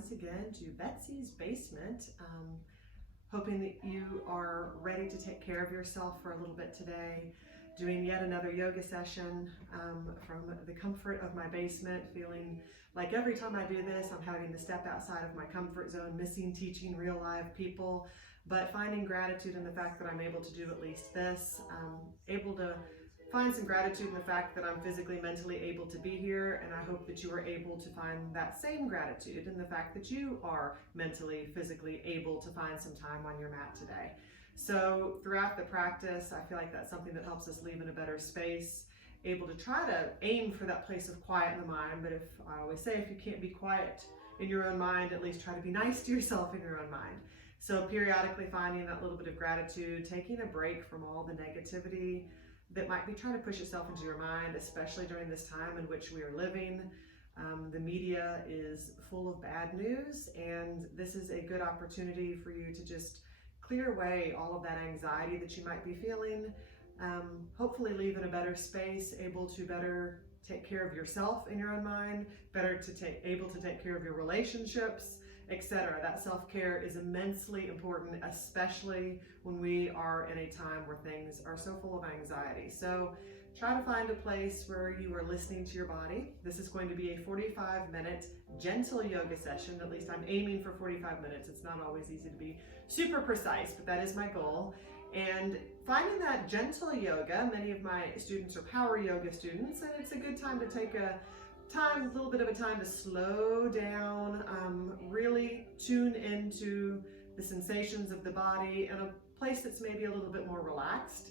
once again to Betsy's Basement. Hoping that you are ready to take care of yourself for a little bit today. Doing yet another yoga session from the comfort of my basement, feeling like every time I do this, I'm having to step outside of my comfort zone, missing teaching real live people, but finding gratitude in the fact that I'm able to do at least this, able to find some gratitude in the fact that I'm physically, mentally able to be here, and I hope that you are able to find that same gratitude in the fact that you are mentally, physically able to find some time on your mat today. So throughout the practice, I feel like that's something that helps us leave in a better space, able to try to aim for that place of quiet in the mind, but if I always say, if you can't be quiet in your own mind, at least try to be nice to yourself in your own mind. So periodically finding that little bit of gratitude, taking a break from all the negativity that might be trying to push itself into your mind, especially during this time in which we are living. The media is full of bad news, and this is a good opportunity for you to just clear away all of that anxiety that you might be feeling. Hopefully leave in a better space, able to better take care of yourself in your own mind, able to take care of your relationships, etc. That self-care is immensely important, especially when we are in a time where things are so full of anxiety. So try to find a place where you are listening to your body. This is going to be a 45-minute gentle yoga session. At least I'm aiming for 45 minutes. It's not always easy to be super precise, but that is my goal. And finding that gentle yoga, many of my students are power yoga students, and it's a good time to take a little bit of a time to slow down, really tune into the sensations of the body in a place that's maybe a little bit more relaxed.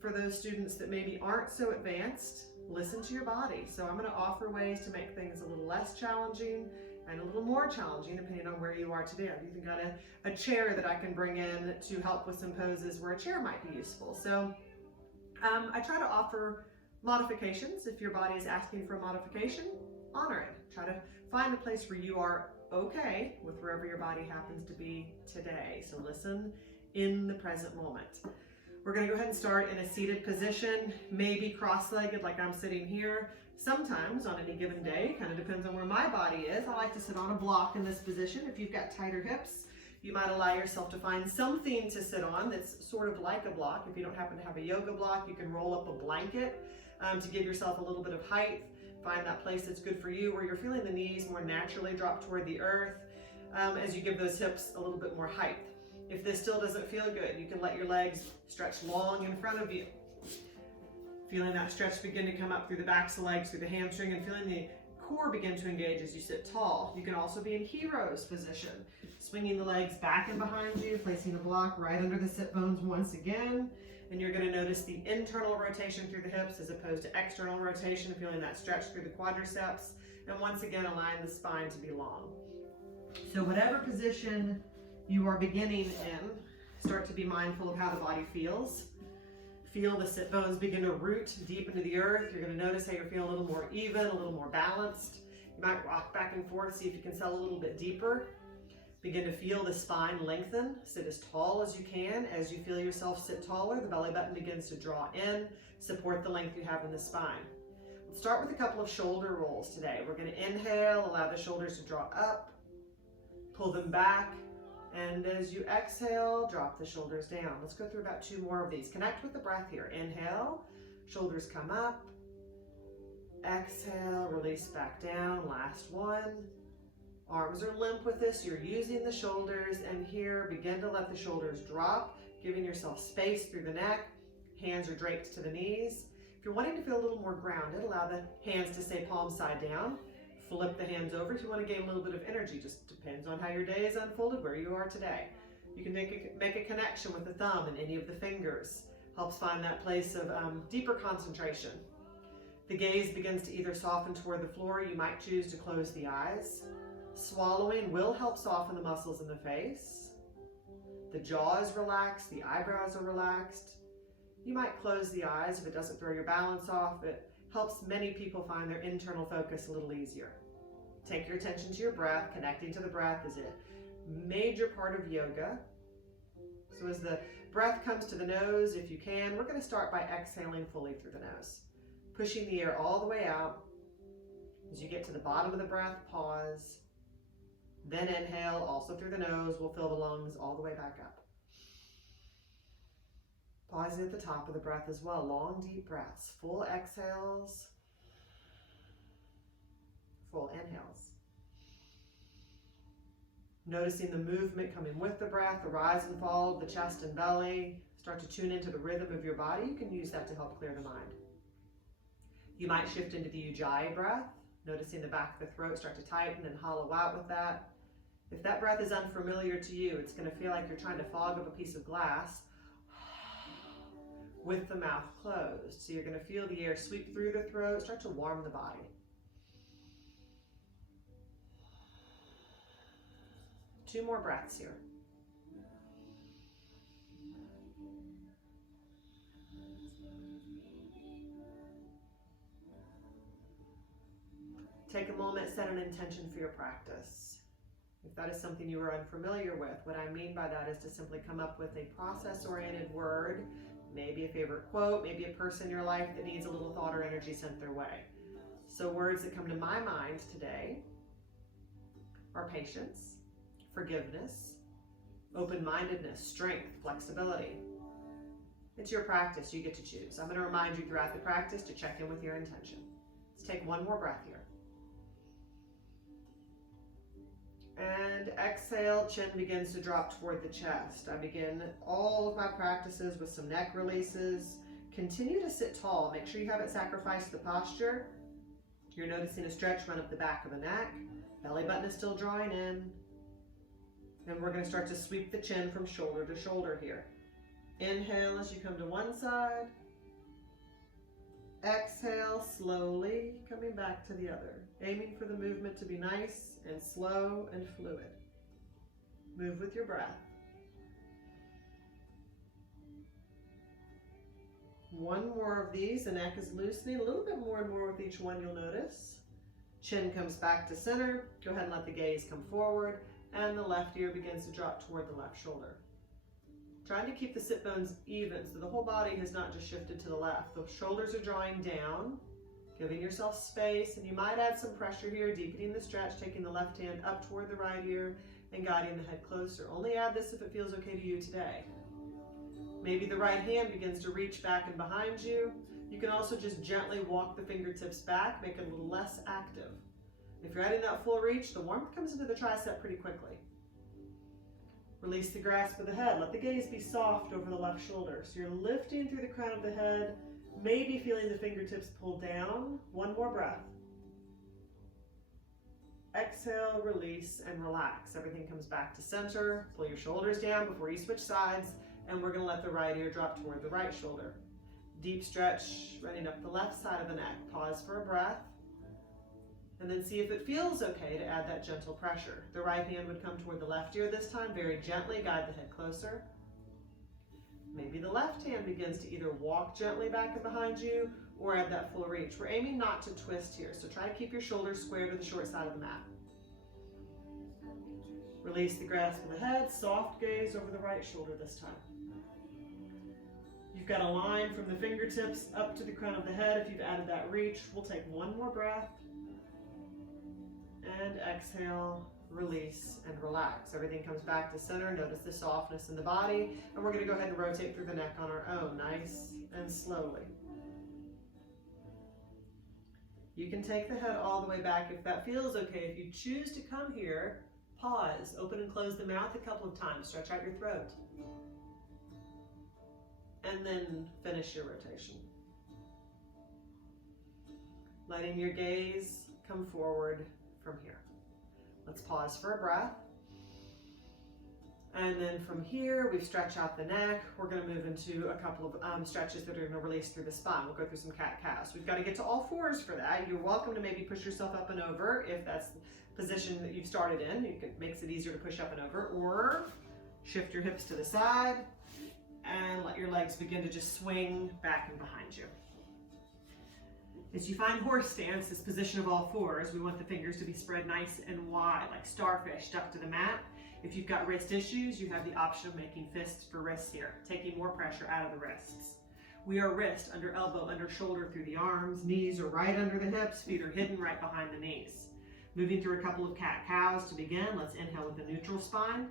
For those students that maybe aren't so advanced, listen to your body. So I'm going to offer ways to make things a little less challenging and a little more challenging depending on where you are today. I've even got a chair that I can bring in to help with some poses where a chair might be useful. So I try to offer modifications. If your body is asking for a modification, honor it. Try to find a place where you are okay with wherever your body happens to be today. So listen in the present moment. We're going to go ahead and start in a seated position, maybe cross-legged like I'm sitting here. Sometimes on any given day, kind of depends on where my body is. I like to sit on a block in this position. If you've got tighter hips, you might allow yourself to find something to sit on that's sort of like a block. If you don't happen to have a yoga block, you can roll up a blanket to give yourself a little bit of height. Find that place that's good for you where you're feeling the knees more naturally drop toward the earth as you give those hips a little bit more height. If this still doesn't feel good, you can let your legs stretch long in front of you. Feeling that stretch begin to come up through the backs of the legs, through the hamstring, and feeling the core begin to engage as you sit tall. You can also be in hero's position, swinging the legs back and behind you, placing a block right under the sit bones once again. And you're going to notice the internal rotation through the hips as opposed to external rotation, feeling that stretch through the quadriceps. And once again, align the spine to be long. So whatever position you are beginning in, start to be mindful of how the body feels. Feel the sit bones begin to root deep into the earth. You're going to notice how you're feeling a little more even, a little more balanced. You might rock back and forth, see if you can settle a little bit deeper. Begin to feel the spine lengthen. Sit as tall as you can. As you feel yourself sit taller, the belly button begins to draw in. Support the length you have in the spine. Let's start with a couple of shoulder rolls today. We're going to inhale, allow the shoulders to draw up, pull them back, and as you exhale, drop the shoulders down. Let's go through about 2 more of these. Connect with the breath here. Inhale, shoulders come up. Exhale, release back down. Last one. Arms are limp with this. You're using the shoulders, and here, begin to let the shoulders drop, giving yourself space through the neck. Hands are draped to the knees. If you're wanting to feel a little more grounded, allow the hands to stay palm side down. Flip the hands over if you want to gain a little bit of energy. Just depends on how your day is unfolded, where you are today. You can make a connection with the thumb and any of the fingers. Helps find that place of deeper concentration. The gaze begins to either soften toward the floor. You might choose to close the eyes. Swallowing will help soften the muscles in the face. The jaw is relaxed. The eyebrows are relaxed. You might close the eyes if it doesn't throw your balance off. It helps many people find their internal focus a little easier. Take your attention to your breath. Connecting to the breath is a major part of yoga. So as the breath comes to the nose, if you can, we're going to start by exhaling fully through the nose. Pushing the air all the way out. As you get to the bottom of the breath, pause. Then inhale, also through the nose. We'll fill the lungs all the way back up. Pausing at the top of the breath as well. Long, deep breaths. Full exhales. Full inhales. Noticing the movement coming with the breath, the rise and fall of the chest and belly. Start to tune into the rhythm of your body. You can use that to help clear the mind. You might shift into the Ujjayi breath, noticing the back of the throat start to tighten and hollow out with that. If that breath is unfamiliar to you, it's going to feel like you're trying to fog up a piece of glass with the mouth closed. So you're going to feel the air sweep through the throat, start to warm the body. Two more breaths here. Take a moment, set an intention for your practice. If that is something you are unfamiliar with, what I mean by that is to simply come up with a process-oriented word, maybe a favorite quote, maybe a person in your life that needs a little thought or energy sent their way. So words that come to my mind today are patience, forgiveness, open-mindedness, strength, flexibility. It's your practice, you get to choose. I'm going to remind you throughout the practice to check in with your intention. Let's take one more breath here. And exhale, chin begins to drop toward the chest. I begin all of my practices with some neck releases. Continue to sit tall. Make sure you haven't sacrificed the posture. You're noticing a stretch run up the back of the neck. Belly button is still drawing in. And we're going to start to sweep the chin from shoulder to shoulder here. Inhale as you come to one side. Exhale slowly, coming back to the other. Aiming for the movement to be nice and slow and fluid. Move with your breath. One more of these, the neck is loosening a little bit more and more with each one, you'll notice. Chin comes back to center. Go ahead and let the gaze come forward, and the left ear begins to drop toward the left shoulder. Trying to keep the sit bones even so the whole body has not just shifted to the left. The shoulders are drawing down, giving yourself space, and you might add some pressure here, deepening the stretch, taking the left hand up toward the right ear and guiding the head closer. Only add this if it feels okay to you today. Maybe the right hand begins to reach back and behind you. You can also just gently walk the fingertips back, make it a little less active. If you're adding that full reach, the warmth comes into the tricep pretty quickly. Release the grasp of the head. Let the gaze be soft over the left shoulder. So you're lifting through the crown of the head, maybe feeling the fingertips pull down. One more breath. Exhale, release, and relax. Everything comes back to center. Pull your shoulders down before you switch sides, and we're going to let the right ear drop toward the right shoulder. Deep stretch running up the left side of the neck. Pause for a breath. And then see if it feels okay to add that gentle pressure. The right hand would come toward the left ear this time. Very gently guide the head closer. Maybe the left hand begins to either walk gently back and behind you or add that full reach. We're aiming not to twist here, so try to keep your shoulders square to the short side of the mat. Release the grasp of the head. Soft gaze over the right shoulder this time. You've got a line from the fingertips up to the crown of the head. If you've added that reach, we'll take one more breath. And exhale, release, and relax. Everything comes back to center. Notice the softness in the body. And we're going to go ahead and rotate through the neck on our own, nice and slowly. You can take the head all the way back if that feels okay. If you choose to come here, pause, open and close the mouth a couple of times. Stretch out your throat. And then finish your rotation. Letting your gaze come forward from here. Let's pause for a breath. And then from here, we stretch out the neck. We're going to move into a couple of stretches that are going to release through the spine. We'll go through some cat-cows. We've got to get to all fours for that. You're welcome to maybe push yourself up and over if that's the position that you've started in. It makes it easier to push up and over. Or shift your hips to the side and let your legs begin to just swing back and behind you. As you find horse stance, this position of all fours, we want the fingers to be spread nice and wide, like starfish stuck to the mat. If you've got wrist issues, you have the option of making fists for wrists here, taking more pressure out of the wrists. We are wrist, under elbow, under shoulder, through the arms. Knees are right under the hips. Feet are hidden right behind the knees. Moving through a couple of cat-cows to begin. Let's inhale with a neutral spine.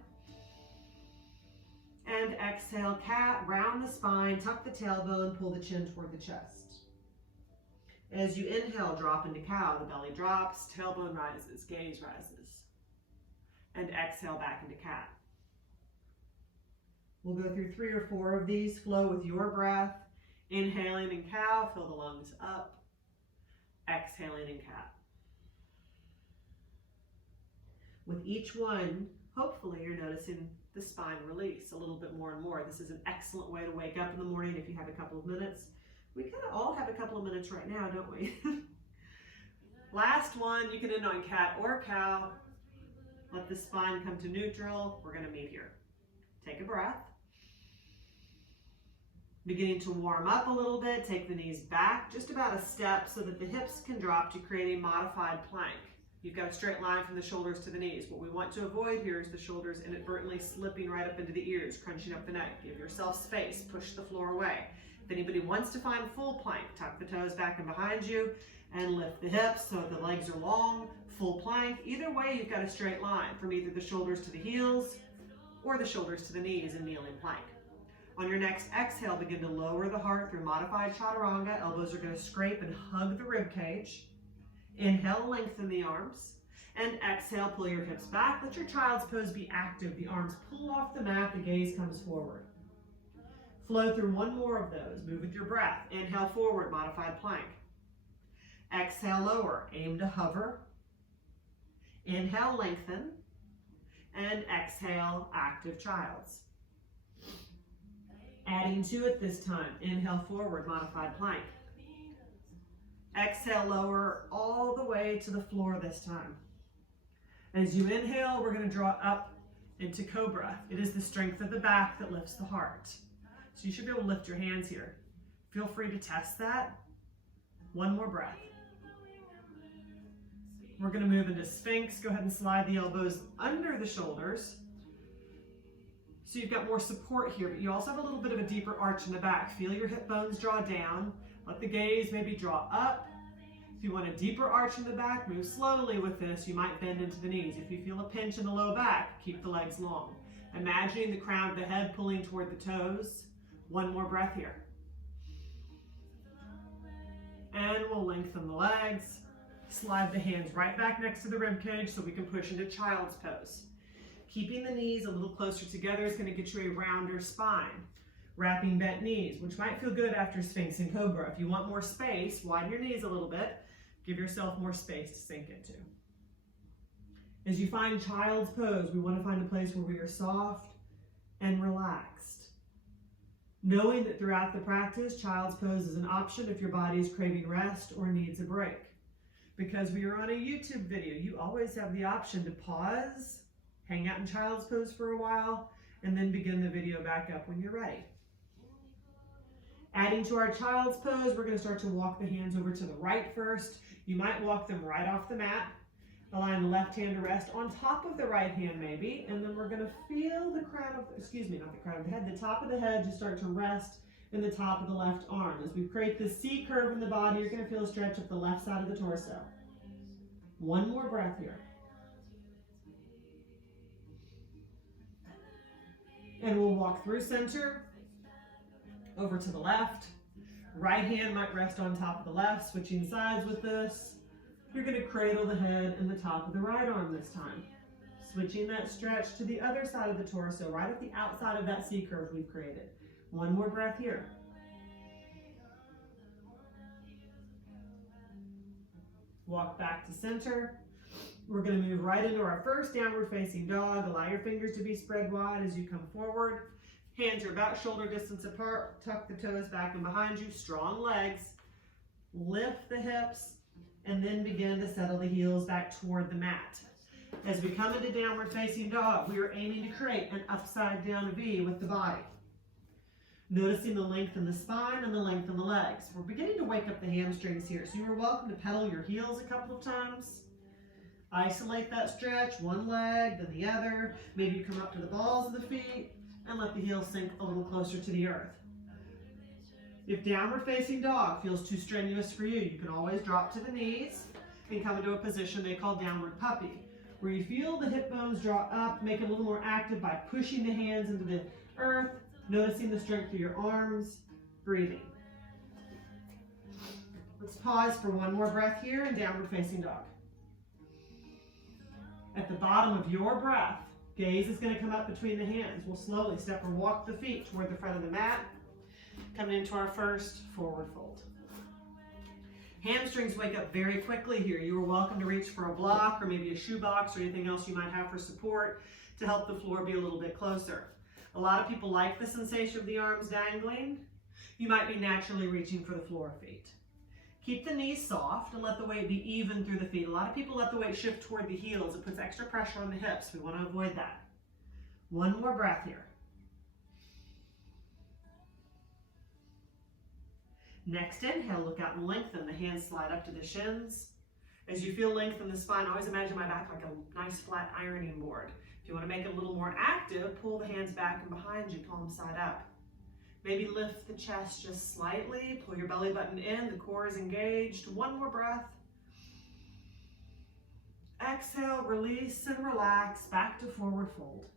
And exhale, cat, round the spine, tuck the tailbone, pull the chin toward the chest. As you inhale, drop into cow, the belly drops, tailbone rises, gaze rises. And exhale back into cat. We'll go through 3 or 4 of these, flow with your breath. Inhaling in cow, fill the lungs up. Exhaling in cat. With each one, hopefully you're noticing the spine release a little bit more and more. This is an excellent way to wake up in the morning if you have a couple of minutes. We kind of all have a couple of minutes right now, don't we? Last one, you can end on cat or cow. Let the spine come to neutral. We're going to meet here. Take a breath. Beginning to warm up a little bit, take the knees back just about a step so that the hips can drop to create a modified plank. You've got a straight line from the shoulders to the knees. What we want to avoid here is the shoulders inadvertently slipping right up into the ears, crunching up the neck. Give yourself space, push the floor away. If anybody wants to find full plank, tuck the toes back and behind you and lift the hips so the legs are long, full plank. Either way, you've got a straight line from either the shoulders to the heels or the shoulders to the knees in kneeling plank. On your next exhale, begin to lower the heart through modified chaturanga. Elbows are going to scrape and hug the rib cage. Inhale, lengthen the arms. And exhale, pull your hips back. Let your child's pose be active. The arms pull off the mat, the gaze comes forward. Flow through one more of those. Move with your breath. Inhale, forward, modified plank. Exhale, lower. Aim to hover. Inhale, lengthen. And exhale, active child's. Adding to it this time. Inhale, forward, modified plank. Exhale, lower all the way to the floor this time. As you inhale, we're going to draw up into cobra. It is the strength of the back that lifts the heart. So you should be able to lift your hands here. Feel free to test that. One more breath. We're going to move into Sphinx. Go ahead and slide the elbows under the shoulders. So you've got more support here, but you also have a little bit of a deeper arch in the back. Feel your hip bones draw down. Let the gaze maybe draw up. If you want a deeper arch in the back, move slowly with this. You might bend into the knees. If you feel a pinch in the low back, keep the legs long. Imagining the crown of the head pulling toward the toes. One more breath here. And we'll lengthen the legs. Slide the hands right back next to the rib cage so we can push into child's pose. Keeping the knees a little closer together is going to get you a rounder spine. Wrapping bent knees, which might feel good after Sphinx and Cobra. If you want more space, widen your knees a little bit. Give yourself more space to sink into. As you find child's pose, we want to find a place where we are soft and relaxed. Knowing that throughout the practice, child's pose is an option if your body is craving rest or needs a break. Because we are on a YouTube video, you always have the option to pause, hang out in child's pose for a while, and then begin the video back up when you're ready. Adding to our child's pose, we're going to start to walk the hands over to the right first. You might walk them right off the mat. Align the left hand to rest on top of the right hand maybe, and then we're going to feel the crown of, not the crown of the head, the top of the head just start to rest in the top of the left arm. As we create this C curve in the body, you're going to feel a stretch up the left side of the torso. One more breath here. And we'll walk through center, over to the left. Right hand might rest on top of the left, switching sides with this. You're going to cradle the head in the top of the right arm this time. Switching that stretch to the other side of the torso, right at the outside of that C curve we've created. One more breath here. Walk back to center. We're going to move right into our first downward facing dog. Allow your fingers to be spread wide as you come forward. Hands are about shoulder distance apart. Tuck the toes back and behind you. Strong legs. Lift the hips and then begin to settle the heels back toward the mat. As we come into downward facing dog, we are aiming to create an upside down V with the body. Noticing the length in the spine and the length in the legs. We're beginning to wake up the hamstrings here, so you're welcome to pedal your heels a couple of times. Isolate that stretch, one leg, then the other. Maybe you come up to the balls of the feet and let the heels sink a little closer to the earth. If downward facing dog feels too strenuous for you, you can always drop to the knees and come into a position they call downward puppy, where you feel the hip bones draw up, make it a little more active by pushing the hands into the earth, noticing the strength through your arms, breathing. Let's pause for one more breath here in downward facing dog. At the bottom of your breath, gaze is going to come up between the hands. We'll slowly step or walk the feet toward the front of the mat, coming into our first forward fold. Hamstrings wake up very quickly here. You are welcome to reach for a block or maybe a shoe box or anything else you might have for support to help the floor be a little bit closer. A lot of people like the sensation of the arms dangling. You might be naturally reaching for the floor feet. Keep the knees soft and let the weight be even through the feet. A lot of people let the weight shift toward the heels. It puts extra pressure on the hips. We want to avoid that. One more breath here. Next inhale, look out and lengthen. The hands slide up to the shins. As you feel length in the spine, always imagine my back like a nice flat ironing board. If you want to make it a little more active, pull the hands back and behind you, palm side up. Maybe lift the chest just slightly, pull your belly button in, the core is engaged. One more breath. Exhale, release and relax, back to forward fold.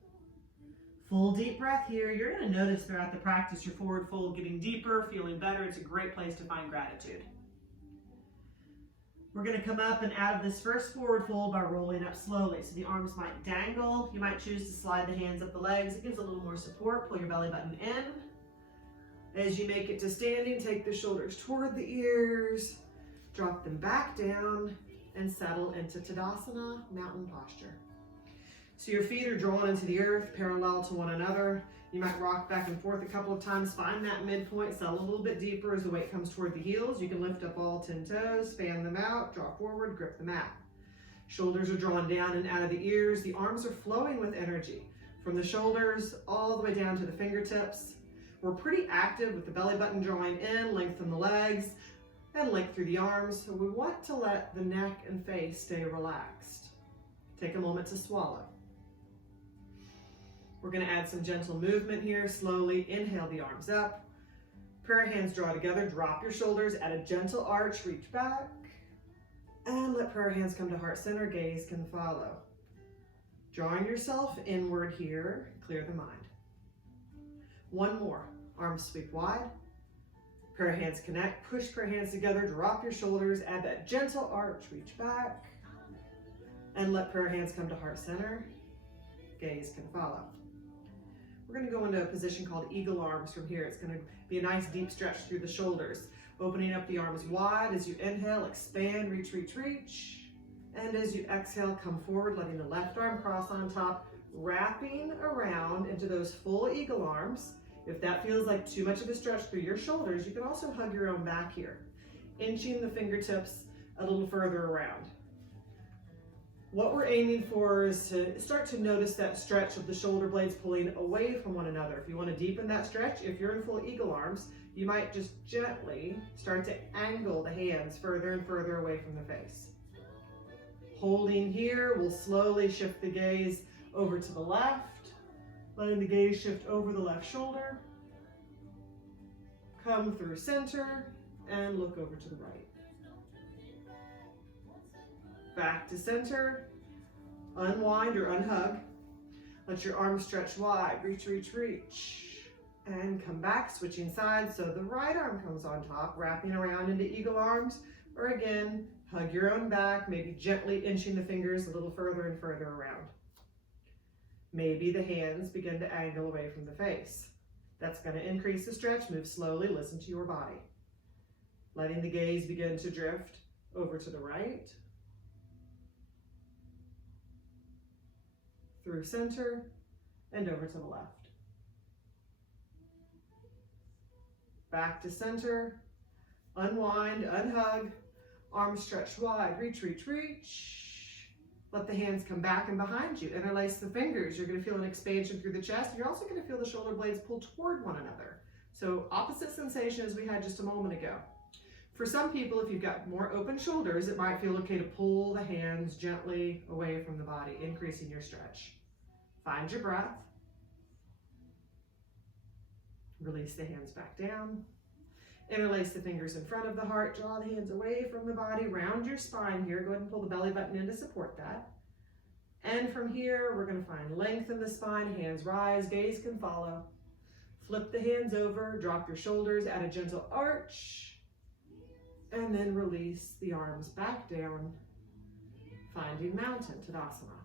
Full deep breath here. You're going to notice throughout the practice your forward fold getting deeper, feeling better. It's a great place to find gratitude. We're going to come up and out of this first forward fold by rolling up slowly. So the arms might dangle. You might choose to slide the hands up the legs. It gives a little more support. Pull your belly button in. As you make it to standing, take the shoulders toward the ears, drop them back down, and settle into Tadasana, mountain posture. So your feet are drawn into the earth, parallel to one another. You might rock back and forth a couple of times, find that midpoint, settle a little bit deeper as the weight comes toward the heels. You can lift up all 10 toes, fan them out, draw forward, grip the mat. Shoulders are drawn down and out of the ears. The arms are flowing with energy from the shoulders all the way down to the fingertips. We're pretty active with the belly button drawing in, lengthen the legs, and length through the arms. So we want to let the neck and face stay relaxed. Take a moment to swallow. We're going to add some gentle movement here. Slowly inhale the arms up. Prayer hands draw together. Drop your shoulders. Add a gentle arch. Reach back. And let prayer hands come to heart center. Gaze can follow. Drawing yourself inward here. Clear the mind. One more. Arms sweep wide. Prayer hands connect. Push prayer hands together. Drop your shoulders. Add that gentle arch. Reach back. And let prayer hands come to heart center. Gaze can follow. We're going to go into a position called eagle arms from here. It's going to be a nice deep stretch through the shoulders. Opening up the arms wide as you inhale, expand, reach, reach, reach. And as you exhale, come forward, letting the left arm cross on top, wrapping around into those full eagle arms. If that feels like too much of a stretch through your shoulders, you can also hug your own back here, inching the fingertips a little further around. What we're aiming for is to start to notice that stretch of the shoulder blades pulling away from one another. If you want to deepen that stretch, if you're in full eagle arms, you might just gently start to angle the hands further and further away from the face. Holding here, we'll slowly shift the gaze over to the left, letting the gaze shift over the left shoulder, come through center, and look over to the right. Back to center, unwind or unhug. Let your arms stretch wide, reach, reach, reach. And come back, switching sides, so the right arm comes on top, wrapping around into eagle arms, or again, hug your own back, maybe gently inching the fingers a little further and further around. Maybe the hands begin to angle away from the face. That's going to increase the stretch. Move slowly, listen to your body. Letting the gaze begin to drift over to the right, through center, and over to the left. Back to center, unwind, unhug, arms stretch wide, reach, reach, reach. Let the hands come back and behind you. Interlace the fingers. You're going to feel an expansion through the chest. You're also going to feel the shoulder blades pull toward one another. So opposite sensation as we had just a moment ago. For some people, if you've got more open shoulders, it might feel okay to pull the hands gently away from the body, increasing your stretch. Find your breath. Release the hands back down. Interlace the fingers in front of the heart, draw the hands away from the body, round your spine here. Go ahead and pull the belly button in to support that. And from here, we're going to find length in the spine, hands rise, gaze can follow. Flip the hands over, drop your shoulders, add a gentle arch, and then release the arms back down, finding mountain, Tadasana.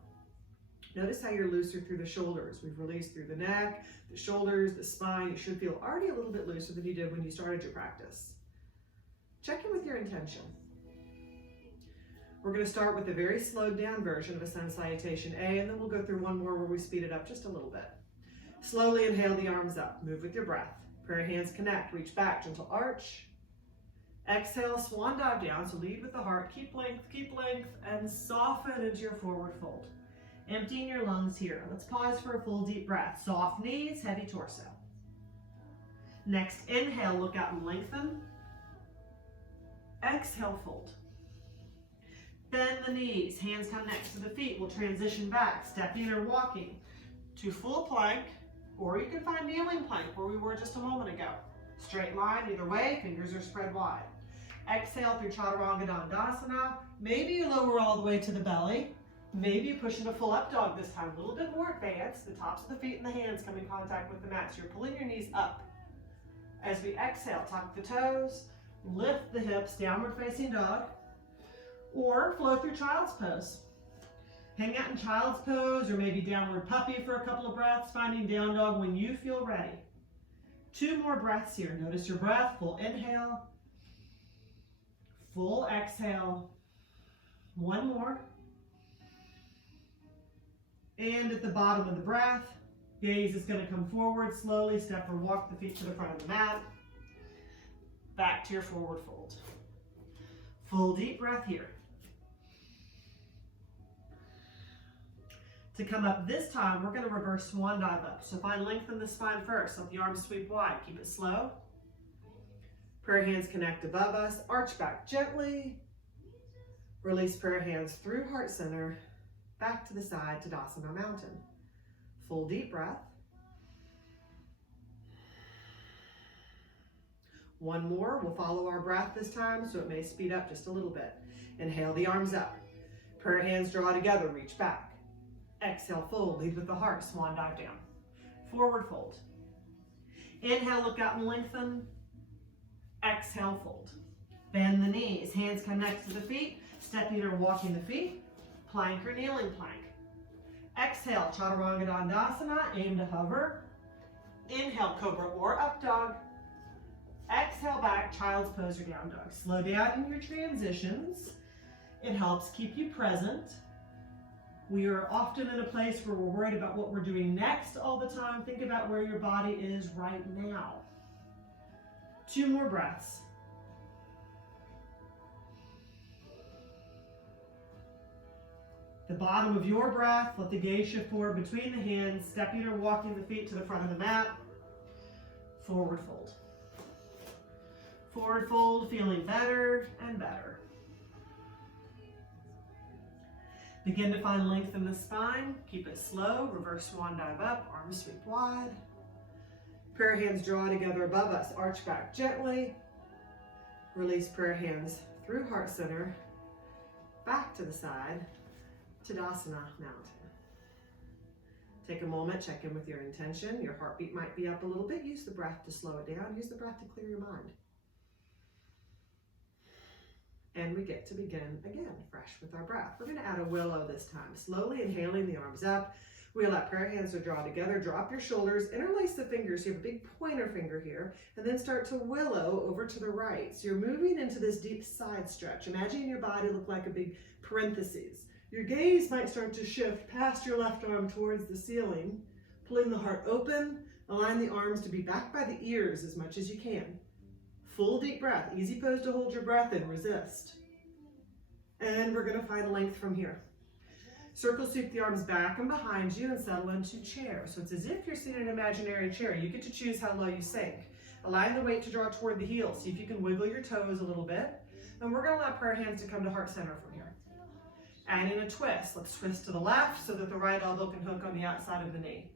Notice how you're looser through the shoulders. We've released through the neck, the shoulders, the spine. You should feel already a little bit looser than you did when you started your practice. Check in with your intention. We're going to start with a very slowed down version of a sun salutation A, and then we'll go through one more where we speed it up just a little bit. Slowly inhale the arms up. Move with your breath. Prayer hands connect. Reach back. Gentle arch. Exhale, swan dive down. So lead with the heart. Keep length, and soften into your forward fold. Emptying your lungs here. Let's pause for a full deep breath. Soft knees, heavy torso. Next, inhale, look out and lengthen. Exhale, fold. Bend the knees, hands come next to the feet. We'll transition back, stepping or walking to full plank, or you can find kneeling plank where we were just a moment ago. Straight line either way, fingers are spread wide. Exhale through Chaturanga Dandasana. Maybe you lower all the way to the belly. Maybe you push into full up dog this time, a little bit more advanced. The tops of the feet and the hands come in contact with the mat. So you're pulling your knees up. As we exhale, tuck the toes, lift the hips, downward facing dog, or flow through child's pose. Hang out in child's pose or maybe downward puppy for a couple of breaths, finding down dog when you feel ready. 2 more breaths here. Notice your breath, full inhale, full exhale. 1 more. And at the bottom of the breath, gaze is going to come forward slowly, step or walk the feet to the front of the mat. Back to your forward fold. Full deep breath here. To come up this time, we're going to reverse swan dive up. So find length in the spine first. Let the arms sweep wide. Keep it slow. Prayer hands connect above us. Arch back gently. Release prayer hands through heart center. Back to the side, Tadasana Mountain. Full deep breath. 1 more. We'll follow our breath this time, so it may speed up just a little bit. Inhale the arms up. Prayer hands draw together. Reach back. Exhale, fold, lead with the heart, swan dive down. Forward fold. Inhale, look out and lengthen. Exhale, fold. Bend the knees, hands come next to the feet, stepping or walking the feet, plank or kneeling plank. Exhale, Chaturanga Dandasana, aim to hover. Inhale, Cobra or Up Dog. Exhale back, Child's Pose or Down Dog. Slow down in your transitions. It helps keep you present. We are often in a place where we're worried about what we're doing next all the time. Think about where your body is right now. 2 more breaths. The bottom of your breath, let the gaze shift forward between the hands, stepping or walking the feet to the front of the mat. Forward fold. Forward fold, feeling better and better. Begin to find length in the spine. Keep it slow. Reverse swan dive up. Arms sweep wide. Prayer hands draw together above us. Arch back gently. Release prayer hands through heart center. Back to the side. Tadasana Mountain. Take a moment. Check in with your intention. Your heartbeat might be up a little bit. Use the breath to slow it down. Use the breath to clear your mind. And we get to begin again, fresh with our breath. We're going to add a willow this time. Slowly inhaling the arms up. We allow prayer hands to draw together. Drop your shoulders. Interlace the fingers. You have a big pointer finger here. And then start to willow over to the right. So you're moving into this deep side stretch. Imagine your body look like a big parentheses. Your gaze might start to shift past your left arm towards the ceiling. Pulling the heart open. Align the arms to be back by the ears as much as you can. Full deep breath. Easy pose to hold your breath and resist. And we're going to find length from here. Circle sweep the arms back and behind you and settle into chair. So it's as if you're sitting in an imaginary chair. You get to choose how low you sink. Allowing the weight to draw toward the heels. See if you can wiggle your toes a little bit. And we're going to allow prayer hands to come to heart center from here. Adding a twist. Let's twist to the left so that the right elbow can hook on the outside of the knee.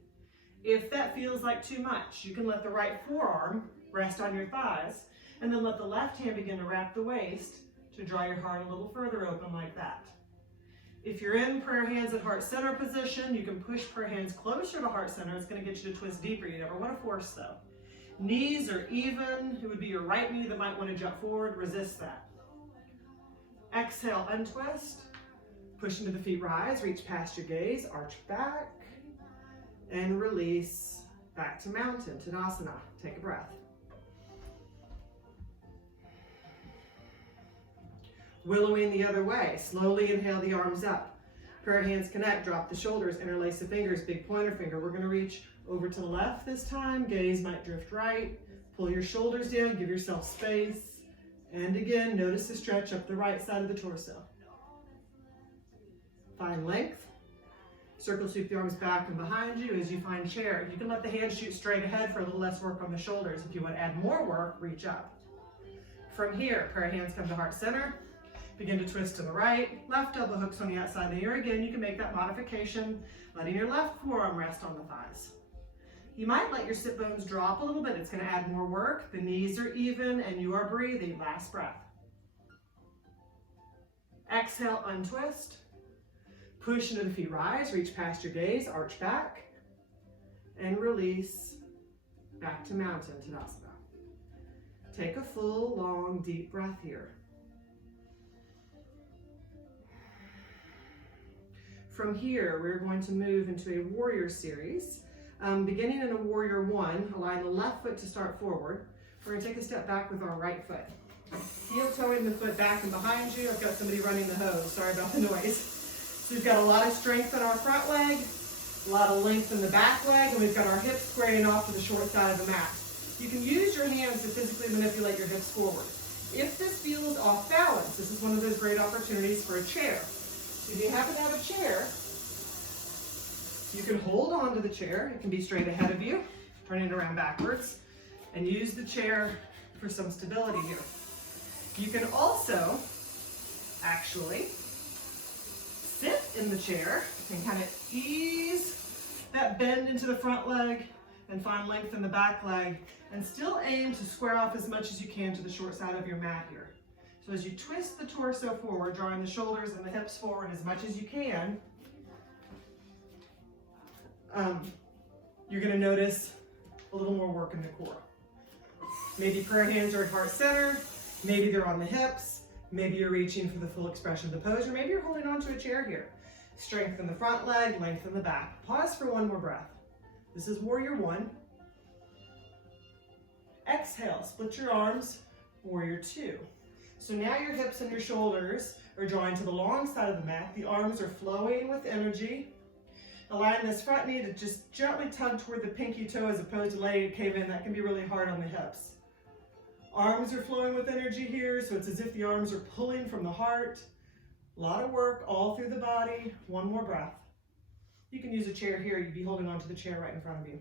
If that feels like too much, you can let the right forearm rest on your thighs And then let the left hand begin to wrap the waist to draw your heart a little further open like that. If you're in prayer hands at heart center position, you can push prayer hands closer to heart center. It's going to get you to twist deeper. You never want to force though. Knees are even. It would be your right knee that might want to jump forward. Resist that. Exhale, untwist. Push into the feet, rise. Reach past your gaze. Arch back. And release back to mountain, Tadasana. Take a breath. Willowing the other way. Slowly inhale the arms up. Prayer hands connect. Drop the shoulders. Interlace the fingers. Big pointer finger. We're going to reach over to the left this time. Gaze might drift right. Pull your shoulders down. Give yourself space. And again, notice the stretch up the right side of the torso. Find length. Circle sweep the arms back and behind you as you find chair. You can let the hands shoot straight ahead for a little less work on the shoulders. If you want to add more work, reach up. From here, prayer hands come to heart center. Begin to twist to the right. Left elbow hooks on the outside of the ear. Again, you can make that modification, letting your left forearm rest on the thighs. You might let your sit bones drop a little bit. It's going to add more work. The knees are even and you are breathing. Last breath. Exhale, untwist. Push into the feet, rise. Reach past your gaze, arch back. And release back to mountain, Tadasana. Take a full, long, deep breath here. From here, we're going to move into a warrior series. Beginning in a warrior one, align the left foot to start forward. We're going to take a step back with our right foot. Heel toeing the foot back and behind you. I've got somebody running the hose. Sorry about the noise. So we've got a lot of strength in our front leg, a lot of length in the back leg, and we've got our hips squaring off to the short side of the mat. You can use your hands to physically manipulate your hips forward. If this feels off balance, this is one of those great opportunities for a chair. If you happen to have a chair, you can hold on to the chair. It can be straight ahead of you, turning it around backwards, and use the chair for some stability here. You can also actually sit in the chair and kind of ease that bend into the front leg and find length in the back leg, and still aim to square off as much as you can to the short side of your mat here. So as you twist the torso forward, drawing the shoulders and the hips forward as much as you can, you're going to notice a little more work in the core. Maybe prayer hands are at heart center, maybe they're on the hips, maybe you're reaching for the full expression of the pose, or maybe you're holding onto a chair here. Strengthen the front leg, lengthen the back. Pause for one more breath. This is warrior one. Exhale, split your arms, warrior two. So now your hips and your shoulders are drawing to the long side of the mat. The arms are flowing with energy. Allowing this front knee to just gently tug toward the pinky toe as opposed to letting it cave in. That can be really hard on the hips. Arms are flowing with energy here, so it's as if the arms are pulling from the heart. A lot of work all through the body. One more breath. You can use a chair here. You'd be holding onto the chair right in front of you.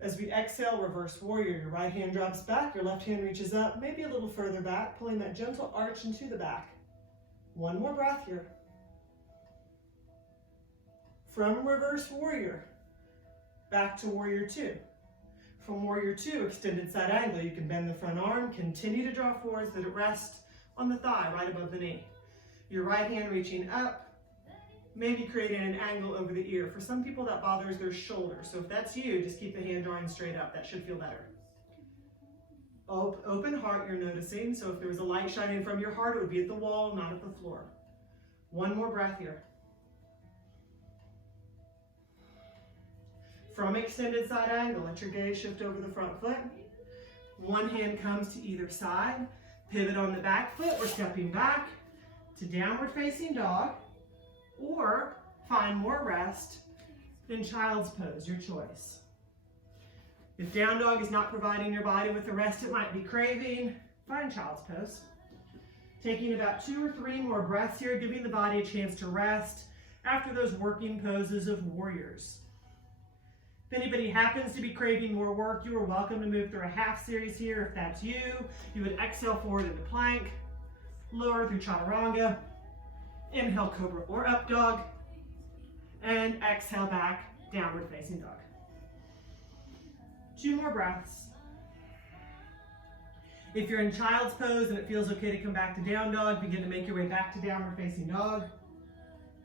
As we exhale, reverse warrior. Your right hand drops back, your left hand reaches up, maybe a little further back, pulling that gentle arch into the back. One more breath here. From reverse warrior, back to warrior two. From warrior two, extended side angle. You can bend the front arm, continue to draw forward so that it rests on the thigh right above the knee. Your right hand reaching up, maybe creating an angle over the ear. For some people that bothers their shoulder. So if that's you, just keep the hand drawing straight up. That should feel better. Open heart you're noticing. So if there was a light shining from your heart, it would be at the wall, not at the floor. One more breath here. From extended side angle, let your gaze shift over the front foot. One hand comes to either side. Pivot on the back foot. We're stepping back to downward facing dog. Or find more rest in child's pose, your choice. If down dog is not providing your body with the rest it might be craving, find child's pose. Taking about 2 or 3 more breaths here, giving the body a chance to rest after those working poses of warriors. If anybody happens to be craving more work, you are welcome to move through a half series here. If that's you, you would exhale forward into plank, lower through chaturanga, inhale cobra or up dog, and exhale back, downward facing dog. 2 more breaths. If you're in child's pose and it feels okay to come back to down dog, begin to make your way back to downward facing dog.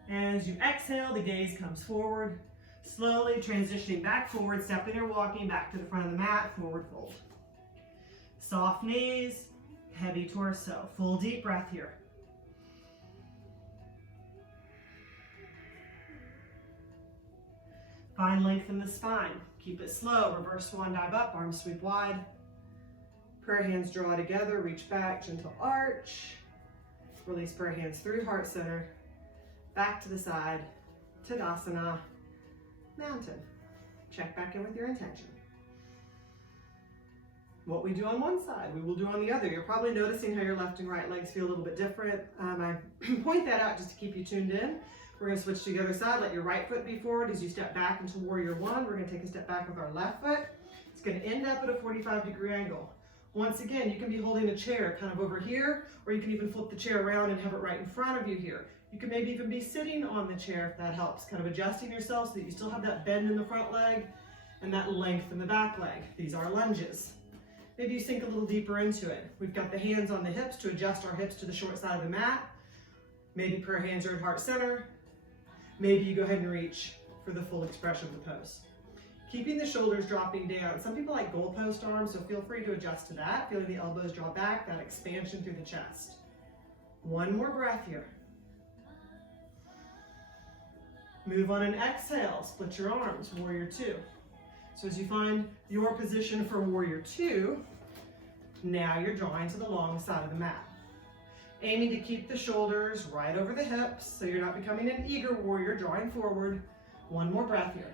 As you exhale, the gaze comes forward, slowly transitioning back forward, stepping or walking back to the front of the mat, forward fold. Soft knees, heavy torso. Full deep breath here. Find length in the spine. Keep it slow. Reverse swan dive up, arms sweep wide. Prayer hands draw together, reach back, gentle arch. Release prayer hands through heart center. Back to the side, Tadasana, mountain. Check back in with your intention. What we do on one side, we will do on the other. You're probably noticing how your left and right legs feel a little bit different. I point that out just to keep you tuned in. We're going to switch to the other side. Let your right foot be forward as you step back into warrior one. We're going to take a step back with our left foot. It's going to end up at a 45-degree angle. Once again, you can be holding a chair kind of over here, or you can even flip the chair around and have it right in front of you here. You can maybe even be sitting on the chair if that helps, kind of adjusting yourself so that you still have that bend in the front leg and that length in the back leg. These are lunges. Maybe you sink a little deeper into it. We've got the hands on the hips to adjust our hips to the short side of the mat. Maybe prayer hands are at heart center. Maybe you go ahead and reach for the full expression of the pose. Keeping the shoulders dropping down. Some people like goalpost arms, so feel free to adjust to that. Feeling the elbows draw back, that expansion through the chest. One more breath here. Move on an exhale, split your arms, warrior two. So as you find your position for warrior two, now you're drawing to the long side of the mat. Aiming to keep the shoulders right over the hips so you're not becoming an eager warrior, drawing forward. One more breath here.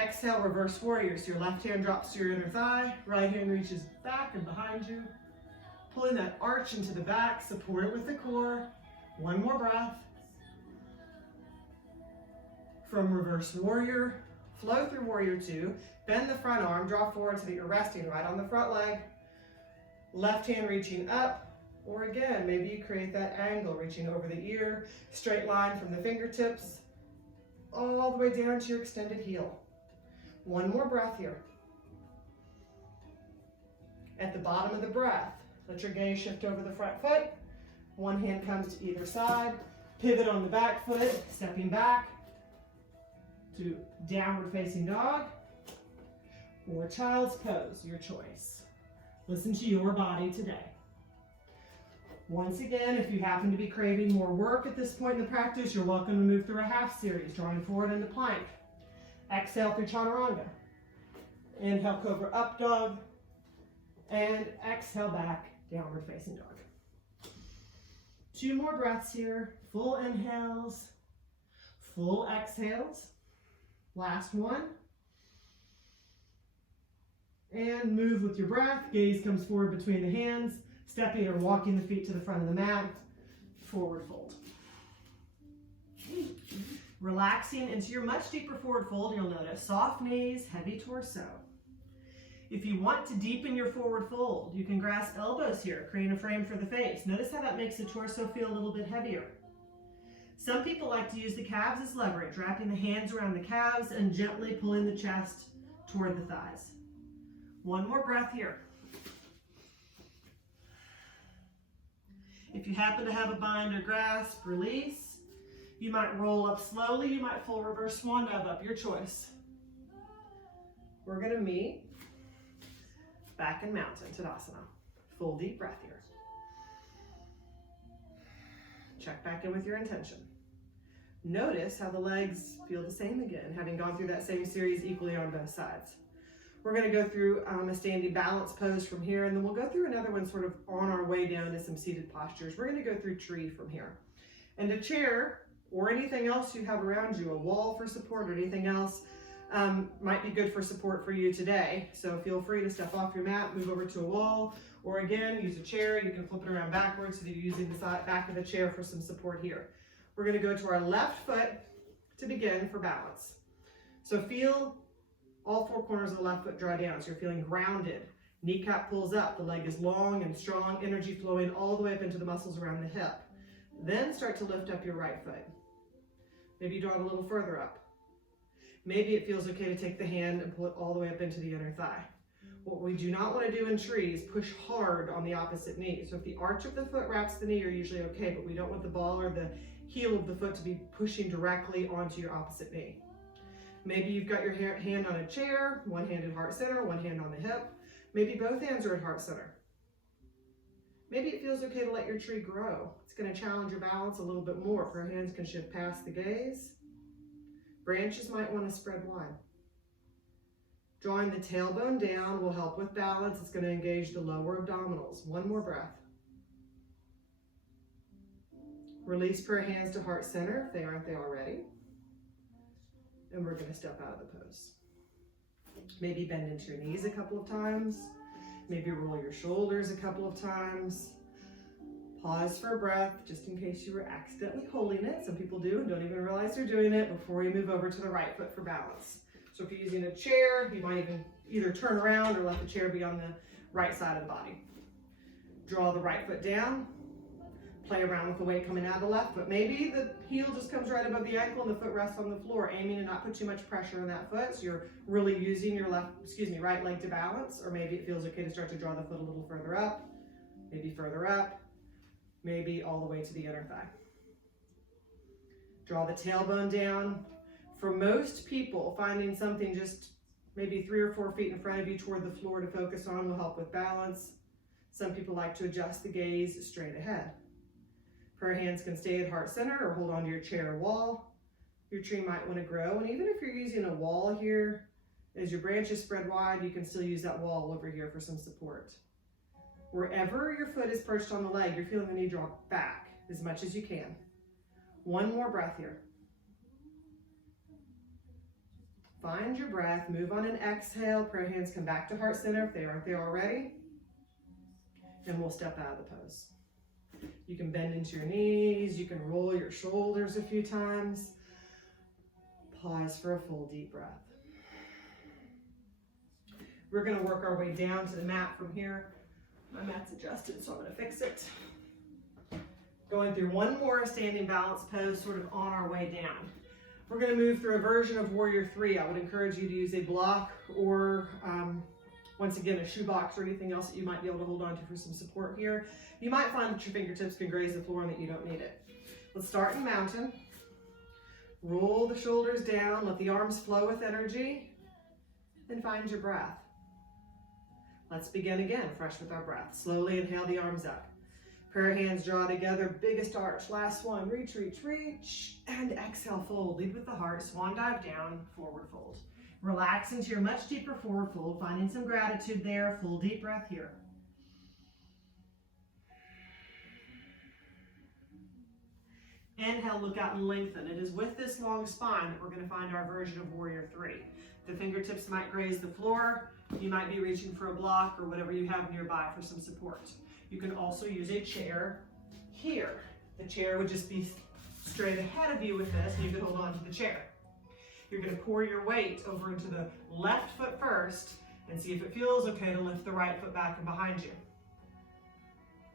Exhale, reverse warrior. So your left hand drops to your inner thigh, right hand reaches back and behind you. Pulling that arch into the back, support it with the core. One more breath. From reverse warrior, flow through warrior two, bend the front arm, draw forward so that you're resting right on the front leg. Left hand reaching up, or again, maybe you create that angle, reaching over the ear, straight line from the fingertips, all the way down to your extended heel. One more breath here. At the bottom of the breath, let your gaze shift over the front foot. One hand comes to either side, pivot on the back foot, stepping back to downward facing dog or child's pose, your choice. Listen to your body today. Once again, if you happen to be craving more work at this point in the practice, you're welcome to move through a half series, drawing forward into plank. Exhale through chaturanga. Inhale, cobra up dog. And exhale back, downward facing dog. Two more breaths here. Full inhales, full exhales. Last one. And move with your breath. Gaze comes forward between the hands, stepping or walking the feet to the front of the mat. Forward fold. Relaxing into your much deeper forward fold, you'll notice soft knees, heavy torso. If you want to deepen your forward fold, you can grasp elbows here, create a frame for the face. Notice how that makes the torso feel a little bit heavier. Some people like to use the calves as leverage, wrapping the hands around the calves and gently pulling the chest toward the thighs. One more breath here. If you happen to have a bind or grasp, release. You might roll up slowly, you might full reverse swan dive up, your choice. We're gonna meet back in mountain, Tadasana. Full deep breath here. Check back in with your intention. Notice how the legs feel the same again, having gone through that same series equally on both sides. We're going to go through a standing balance pose from here, and then we'll go through another one sort of on our way down to some seated postures. We're going to go through tree from here. And a chair or anything else you have around you, a wall for support or anything else, might be good for support for you today. So feel free to step off your mat, move over to a wall, or again, use a chair. You can flip it around backwards so that you're using the back of the chair for some support here. We're going to go to our left foot to begin for balance. So feel all four corners of the left foot draw down, so you're feeling grounded. Kneecap pulls up, the leg is long and strong, energy flowing all the way up into the muscles around the hip. Then start to lift up your right foot. Maybe draw it a little further up. Maybe it feels okay to take the hand and pull it all the way up into the inner thigh. What we do not want to do in tree is push hard on the opposite knee. So if the arch of the foot wraps the knee, you're usually okay, but we don't want the ball or the heel of the foot to be pushing directly onto your opposite knee. Maybe you've got your hand on a chair, one hand at heart center, one hand on the hip. Maybe both hands are at heart center. Maybe it feels okay to let your tree grow. It's going to challenge your balance a little bit more. Prayer hands can shift past the gaze. Branches might want to spread wide. Drawing the tailbone down will help with balance. It's going to engage the lower abdominals. One more breath. Release prayer hands to heart center if they aren't there already. And we're going to step out of the pose. Maybe bend into your knees a couple of times. Maybe roll your shoulders a couple of times. Pause for a breath, just in case you were accidentally holding it. Some people do and don't even realize they're doing it before you move over to the right foot for balance. So if you're using a chair, you might even either turn around or let the chair be on the right side of the body. Draw the right foot down. Play around with the weight coming out of the left foot. Maybe the heel just comes right above the ankle and the foot rests on the floor, aiming to not put too much pressure on that foot. So you're really using your right leg to balance, or maybe it feels okay to start to draw the foot a little further up, maybe further up, maybe all the way to the inner thigh. Draw the tailbone down. For most people, finding something just maybe 3 or 4 feet in front of you toward the floor to focus on will help with balance. Some people like to adjust the gaze straight ahead. Prayer hands can stay at heart center or hold onto your chair or wall. Your tree might want to grow, and even if you're using a wall here, as your branches spread wide, you can still use that wall over here for some support. Wherever your foot is perched on the leg, you're feeling the knee drop back as much as you can. One more breath here. Find your breath, move on an exhale. Prayer hands come back to heart center if they aren't there already. And we'll step out of the pose. You can bend into your knees, you can roll your shoulders a few times. Pause for a full deep breath. We're going to work our way down to the mat from here. My mat's adjusted, so I'm going to fix it. Going through one more standing balance pose, sort of on our way down. We're going to move through a version of Warrior 3. I would encourage you to use a block or, once again, a shoebox or anything else that you might be able to hold on to for some support here. You might find that your fingertips can graze the floor and that you don't need it. Let's start in mountain. Roll the shoulders down, let the arms flow with energy, and find your breath. Let's begin again, fresh with our breath. Slowly inhale the arms up. Prayer hands draw together, biggest arch. Last one, reach, reach, reach, and exhale, fold. Lead with the heart, swan dive down, forward fold. Relax into your much deeper forward fold, finding some gratitude there. Full deep breath here. Inhale, look out and lengthen. It is with this long spine that we're going to find our version of Warrior 3. The fingertips might graze the floor. You might be reaching for a block or whatever you have nearby for some support. You can also use a chair here. The chair would just be straight ahead of you with this, and you can hold on to the chair. You're going to pour your weight over into the left foot first and see if it feels okay to lift the right foot back and behind you.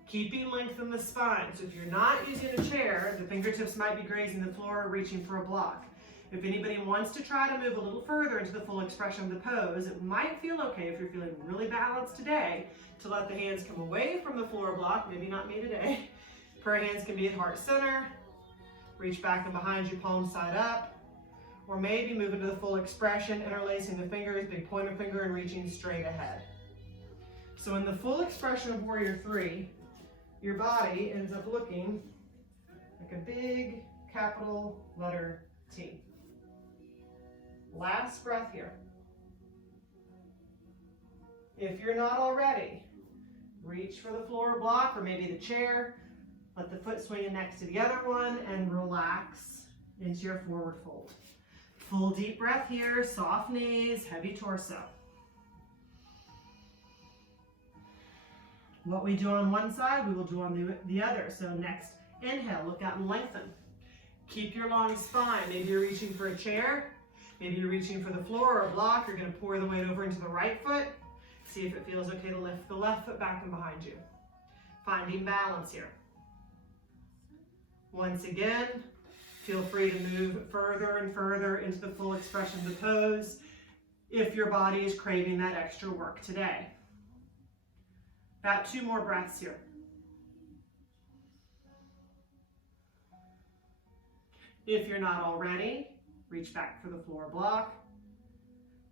Keeping length in the spine. So if you're not using a chair, the fingertips might be grazing the floor or reaching for a block. If anybody wants to try to move a little further into the full expression of the pose, it might feel okay if you're feeling really balanced today to let the hands come away from the floor block, maybe not me today. Prayer hands can be at heart center. Reach back and behind you, palm side up. Or maybe move into the full expression, interlacing the fingers, big pointer finger, and reaching straight ahead. So in the full expression of Warrior 3, your body ends up looking like a big capital letter T. Last breath here. If you're not already, reach for the floor block or maybe the chair. Let the foot swing in next to the other one and relax into your forward fold. Full deep breath here, soft knees, heavy torso. What we do on one side, we will do on the other. So next, inhale, look out and lengthen. Keep your long spine. Maybe you're reaching for a chair. Maybe you're reaching for the floor or a block. You're going to pour the weight over into the right foot. See if it feels okay to lift the left foot back and behind you. Finding balance here. Once again, feel free to move further and further into the full expression of the pose. if your body is craving that extra work today. About 2 more breaths here. If you're not already, reach back for the floor block.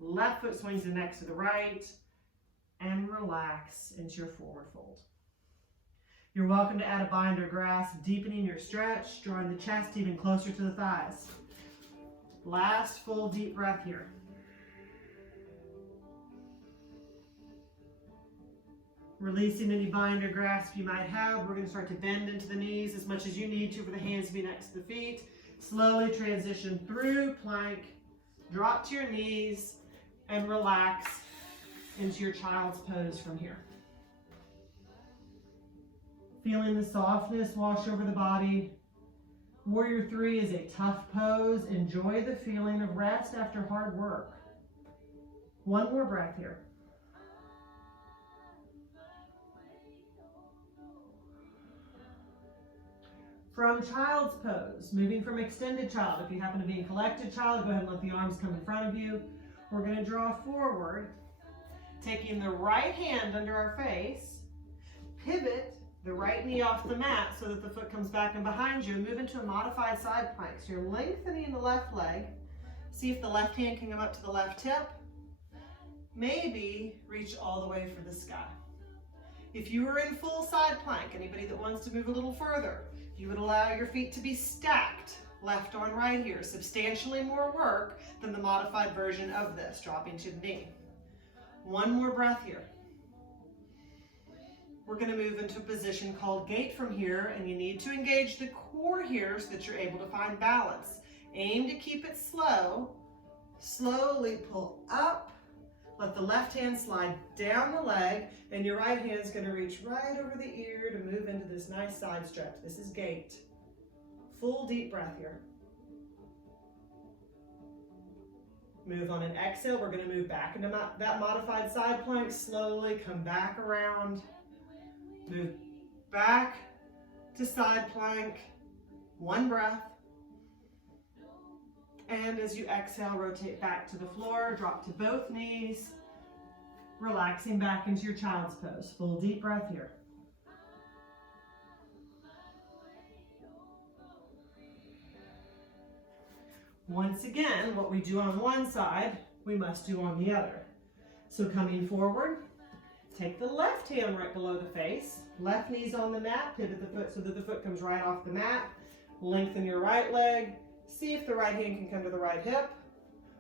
Left foot swings in next to the right, and relax into your forward fold. You're welcome to add a bind or grasp, deepening your stretch, drawing the chest even closer to the thighs. Last full deep breath here. Releasing any bind or grasp you might have. We're going to start to bend into the knees as much as you need to for the hands to be next to the feet. Slowly transition through plank, drop to your knees, and relax into your child's pose from here. Feeling the softness wash over the body. Warrior 3 is a tough pose. Enjoy the feeling of rest after hard work. 1 more breath here. From child's pose, moving from extended child. If you happen to be in collected child, go ahead and let the arms come in front of you. We're going to draw forward, taking the right hand under our face, pivot the right knee off the mat so that the foot comes back and behind you, and move into a modified side plank. So you're lengthening the left leg. See if the left hand can come up to the left hip. Maybe reach all the way for the sky. If you were in full side plank, anybody that wants to move a little further, you would allow your feet to be stacked, left on right here. Substantially more work than the modified version of this, dropping to the knee. 1 more breath here. We're going to move into a position called gate from here, and you need to engage the core here so that you're able to find balance. Aim to keep it slow. Slowly pull up. Let the left hand slide down the leg, and your right hand is going to reach right over the ear to move into this nice side stretch. This is gate. Full deep breath here. Move on an exhale. We're going to move back into that modified side plank. Slowly come back around. Move back to side plank. 1 breath. And as you exhale, rotate back to the floor, drop to both knees, relaxing back into your child's pose. Full deep breath here. Once again, what we do on one side, we must do on the other. So coming forward, take the left hand right below the face, left knee's on the mat, pivot the foot so that the foot comes right off the mat, lengthen your right leg. See if the right hand can come to the right hip,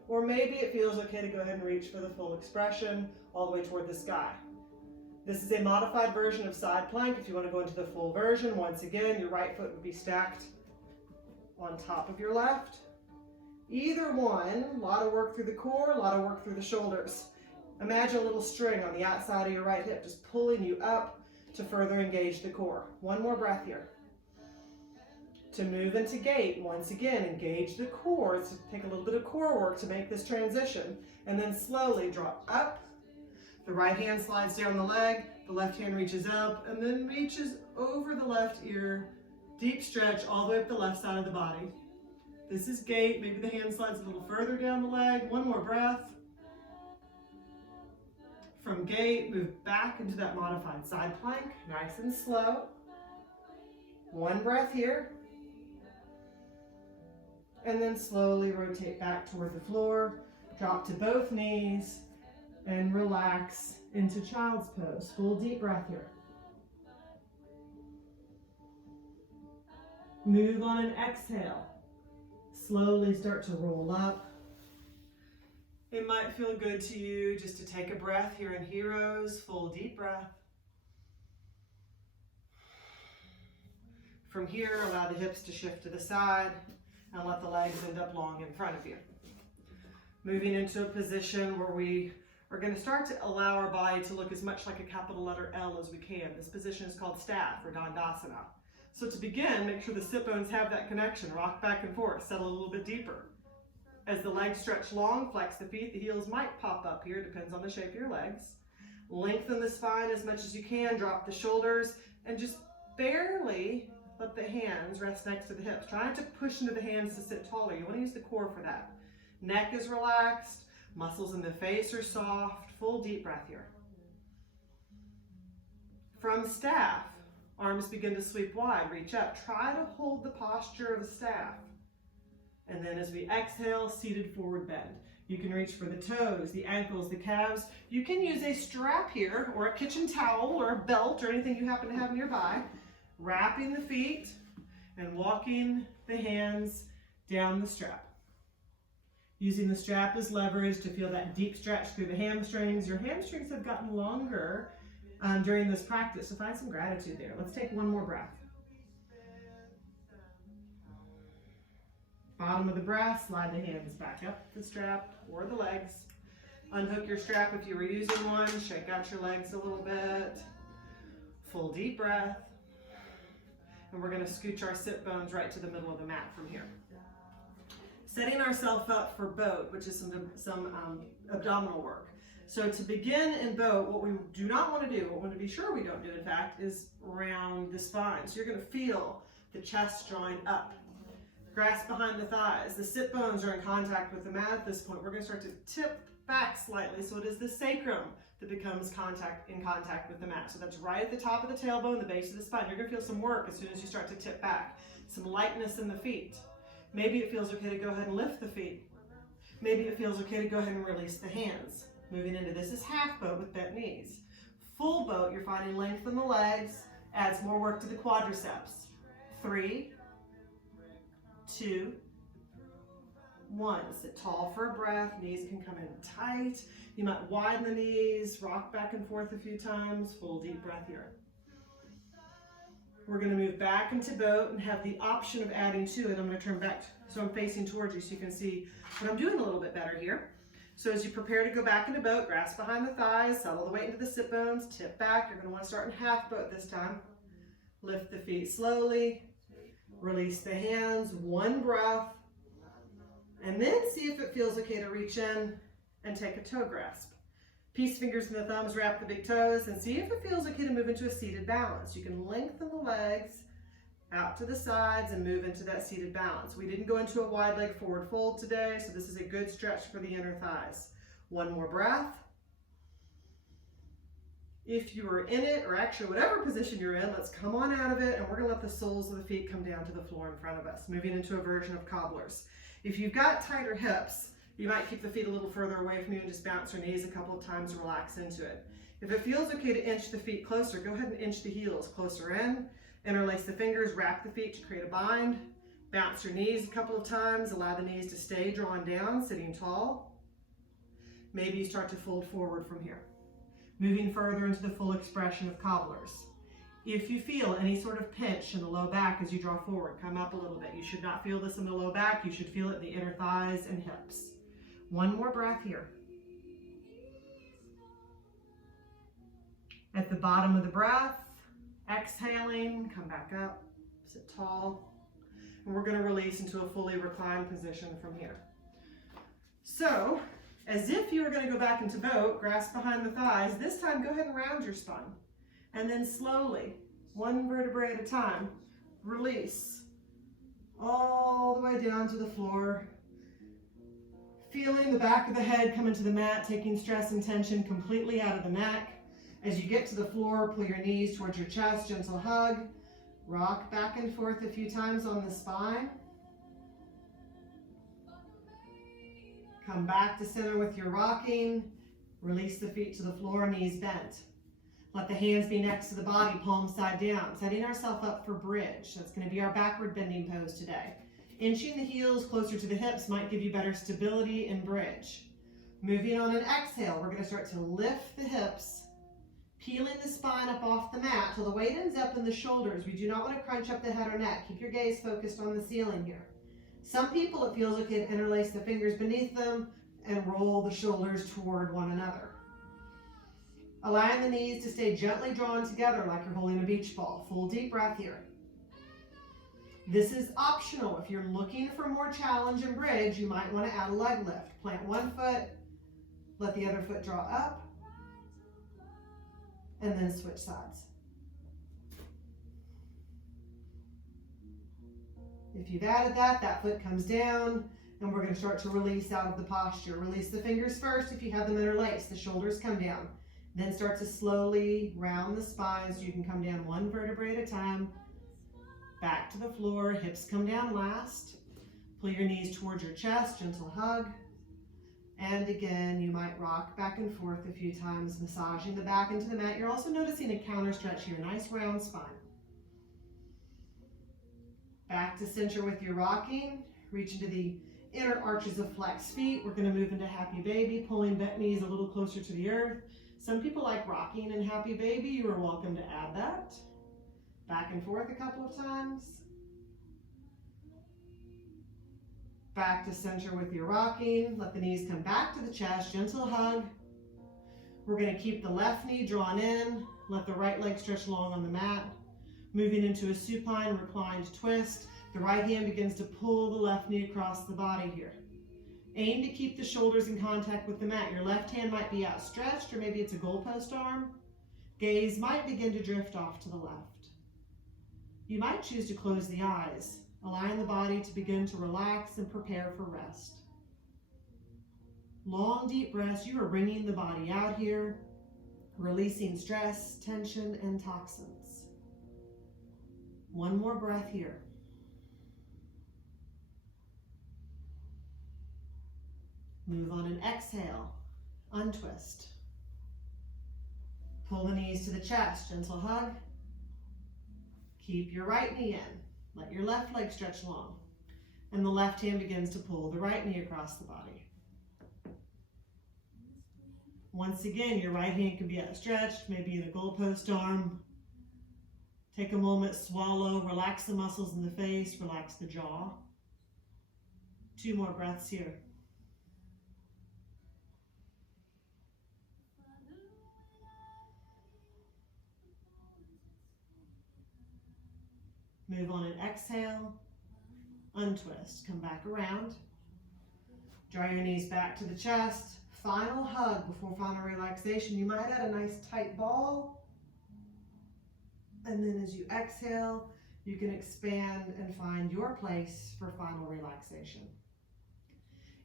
or maybe it feels okay to go ahead and reach for the full expression all the way toward the sky. This is a modified version of side plank. If you want to go into the full version, once again, your right foot would be stacked on top of your left. Either one, a lot of work through the core, a lot of work through the shoulders. Imagine a little string on the outside of your right hip, just pulling you up to further engage the core. 1 more breath here. To move into gate, once again, engage the core. So take a little bit of core work to make this transition, and then slowly drop up. The right hand slides down the leg, the left hand reaches up, and then reaches over the left ear. Deep stretch all the way up the left side of the body. This is gate. Maybe the hand slides a little further down the leg. 1 more breath. From gate, move back into that modified side plank, nice and slow. 1 breath here. And then slowly rotate back toward the floor, drop to both knees, and relax into child's pose. Full deep breath here. Move on an exhale. Slowly start to roll up. It might feel good to you just to take a breath here in Heroes. Full deep breath. From here, allow the hips to shift to the side, and let the legs end up long in front of you. Moving into a position where we are going to start to allow our body to look as much like a capital letter L as we can. This position is called staff or Dandasana. So to begin, make sure the sit bones have that connection. Rock back and forth, settle a little bit deeper. As the legs stretch long, flex the feet. The heels might pop up here, depends on the shape of your legs. Lengthen the spine as much as you can, drop the shoulders, and just barely let the hands rest next to the hips. Try not to push into the hands to sit taller. You want to use the core for that. Neck is relaxed. Muscles in the face are soft. Full deep breath here. From staff, arms begin to sweep wide. Reach up. Try to hold the posture of a staff. And then as we exhale, seated forward bend. You can reach for the toes, the ankles, the calves. You can use a strap here, or a kitchen towel, or a belt, or anything you happen to have nearby. Wrapping the feet and walking the hands down the strap. Using the strap as leverage to feel that deep stretch through the hamstrings. Your hamstrings have gotten longer during this practice, so find some gratitude there. Let's take one more breath. Bottom of the breath, slide the hands back up the strap or the legs. Unhook your strap if you were using one. Shake out your legs a little bit. Full deep breath. And we're going to scooch our sit bones right to the middle of the mat from here. Setting ourselves up for boat, which is some abdominal work. So to begin in boat, what we do not want to do, what we want to be sure we don't do, in fact, is round the spine. So you're going to feel the chest drawing up. Grasp behind the thighs. The sit bones are in contact with the mat at this point. We're going to start to tip back slightly, so it is the sacrum that becomes in contact with the mat. So that's right at the top of the tailbone, the base of the spine. You're going to feel some work as soon as you start to tip back. Some lightness in the feet. Maybe it feels okay to go ahead and lift the feet. Maybe it feels okay to go ahead and release the hands. Moving into this is half boat with bent knees. Full boat, you're finding length in the legs, adds more work to the quadriceps. 3, 2, 1. Sit tall for a breath. Knees can come in tight. You might widen the knees, rock back and forth a few times. Full deep breath here. We're going to move back into boat and have the option of adding to it. I'm going to turn back so I'm facing towards you so you can see what I'm doing a little bit better here. So as you prepare to go back into boat, grasp behind the thighs, settle the weight into the sit bones, tip back. You're going to want to start in half boat this time. Lift the feet slowly. Release the hands, one breath, and then see if it feels okay to reach in and take a toe grasp. Peace fingers and the thumbs, wrap the big toes, and see if it feels okay to move into a seated balance. You can lengthen the legs out to the sides and move into that seated balance. We didn't go into a wide leg forward fold today, so this is a good stretch for the inner thighs. One more breath. If you are in it, or actually whatever position you're in, let's come on out of it, and we're going to let the soles of the feet come down to the floor in front of us, moving into a version of cobblers. If you've got tighter hips, you might keep the feet a little further away from you and just bounce your knees a couple of times and relax into it. If it feels okay to inch the feet closer, go ahead and inch the heels closer in, interlace the fingers, wrap the feet to create a bind, bounce your knees a couple of times, allow the knees to stay drawn down, sitting tall. Maybe you start to fold forward from here. Moving further into the full expression of cobblers. If you feel any sort of pinch in the low back as you draw forward, come up a little bit. You should not feel this in the low back. You should feel it in the inner thighs and hips. One more breath here. At the bottom of the breath, exhaling, come back up, sit tall. And we're going to release into a fully reclined position from here. So, as if you were going to go back into boat, grasp behind the thighs. This time, go ahead and round your spine. And then slowly, one vertebrae at a time, release all the way down to the floor. Feeling the back of the head come into the mat, taking stress and tension completely out of the neck. As you get to the floor, pull your knees towards your chest, gentle hug. Rock back and forth a few times on the spine. Come back to center with your rocking. Release the feet to the floor, knees bent. Let the hands be next to the body, palms side down. Setting ourselves up for bridge. That's going to be our backward bending pose today. Inching the heels closer to the hips might give you better stability in bridge. Moving on an exhale, we're going to start to lift the hips, peeling the spine up off the mat till the weight ends up in the shoulders. We do not want to crunch up the head or neck. Keep your gaze focused on the ceiling here. Some people, it feels okay to interlace the fingers beneath them and roll the shoulders toward one another. Allowing the knees to stay gently drawn together like you're holding a beach ball. Full deep breath here. This is optional. If you're looking for more challenge and bridge, you might want to add a leg lift. Plant one foot, let the other foot draw up, and then switch sides. If you've added that, that foot comes down, And we're going to start to release out of the posture. Release the fingers first if you have them interlaced. The shoulders come down. Then start to slowly round the spine so you can come down one vertebrae at a time. Back to the floor, hips come down last. Pull your knees towards your chest, gentle hug. And again, you might rock back and forth a few times, massaging the back into the mat. You're also noticing a counter stretch here, nice round spine. Back to center with your rocking. Reach into the inner arches of flexed feet. We're going to move into happy baby, pulling bent knees a little closer to the earth. Some people like rocking in happy baby. You are welcome to add that. Back and forth a couple of times. Back to center with your rocking. Let the knees come back to the chest, gentle hug. We're going to keep the left knee drawn in. Let the right leg stretch long on the mat. Moving into a supine reclined twist. The right hand begins to pull the left knee across the body here. Aim to keep the shoulders in contact with the mat. Your left hand might be outstretched, or maybe it's a goalpost arm. Gaze might begin to drift off to the left. You might choose to close the eyes, allowing the body to begin to relax and prepare for rest. Long, deep breaths. You are wringing the body out here, releasing stress, tension, and toxins. One more breath here. Move on and exhale, untwist. Pull the knees to the chest, gentle hug. Keep your right knee in. Let your left leg stretch long. And the left hand begins to pull the right knee across the body. Once again, your right hand can be outstretched, maybe in a goalpost arm. Take a moment, swallow, relax the muscles in the face, relax the jaw. 2 more breaths here. Move on and exhale, untwist, come back around. Draw your knees back to the chest. Final hug before final relaxation. You might add a nice tight ball. And then as you exhale, you can expand and find your place for final relaxation.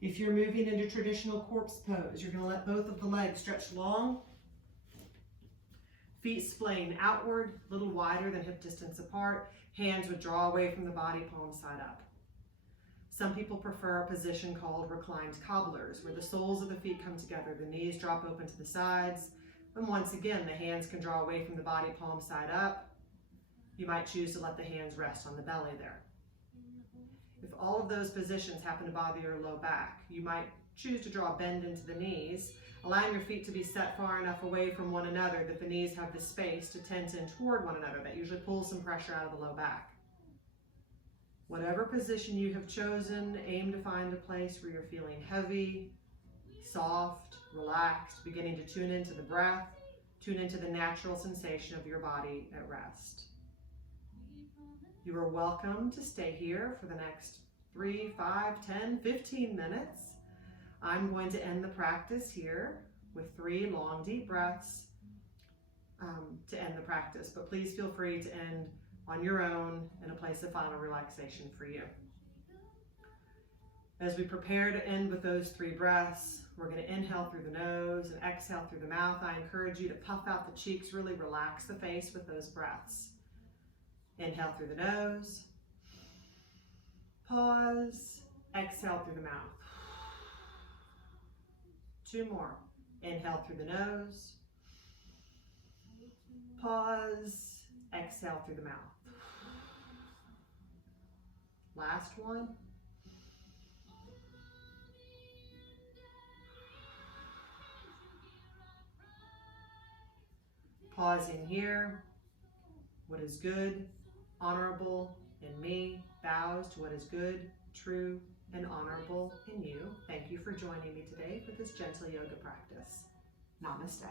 If you're moving into traditional corpse pose, you're going to let both of the legs stretch long. Feet splaying outward, a little wider than hip distance apart. Hands would draw away from the body, palm side up. Some people prefer a position called reclined cobblers, where the soles of the feet come together, the knees drop open to the sides, and once again, the hands can draw away from the body, palm side up. You might choose to let the hands rest on the belly there. If all of those positions happen to bother your low back, you might choose to draw a bend into the knees, allowing your feet to be set far enough away from one another that the knees have the space to tense in toward one another. That usually pulls some pressure out of the low back. Whatever position you have chosen, aim to find a place where you're feeling heavy, soft, relaxed, beginning to tune into the breath, tune into the natural sensation of your body at rest. You are welcome to stay here for the next 3, 5, 10, 15 minutes. I'm going to end the practice here with 3 long, deep breaths to end the practice, but please feel free to end on your own in a place of final relaxation for you. As we prepare to end with those 3 breaths, we're going to inhale through the nose and exhale through the mouth. I encourage you to puff out the cheeks, really relax the face with those breaths. Inhale through the nose, pause, exhale through the mouth. 2 more. Inhale through the nose, pause, exhale through the mouth. Last one. Pausing here. What is good, honorable in me, bows to what is good, true, and honorable in you. Thank you for joining me today for this gentle yoga practice. Namaste.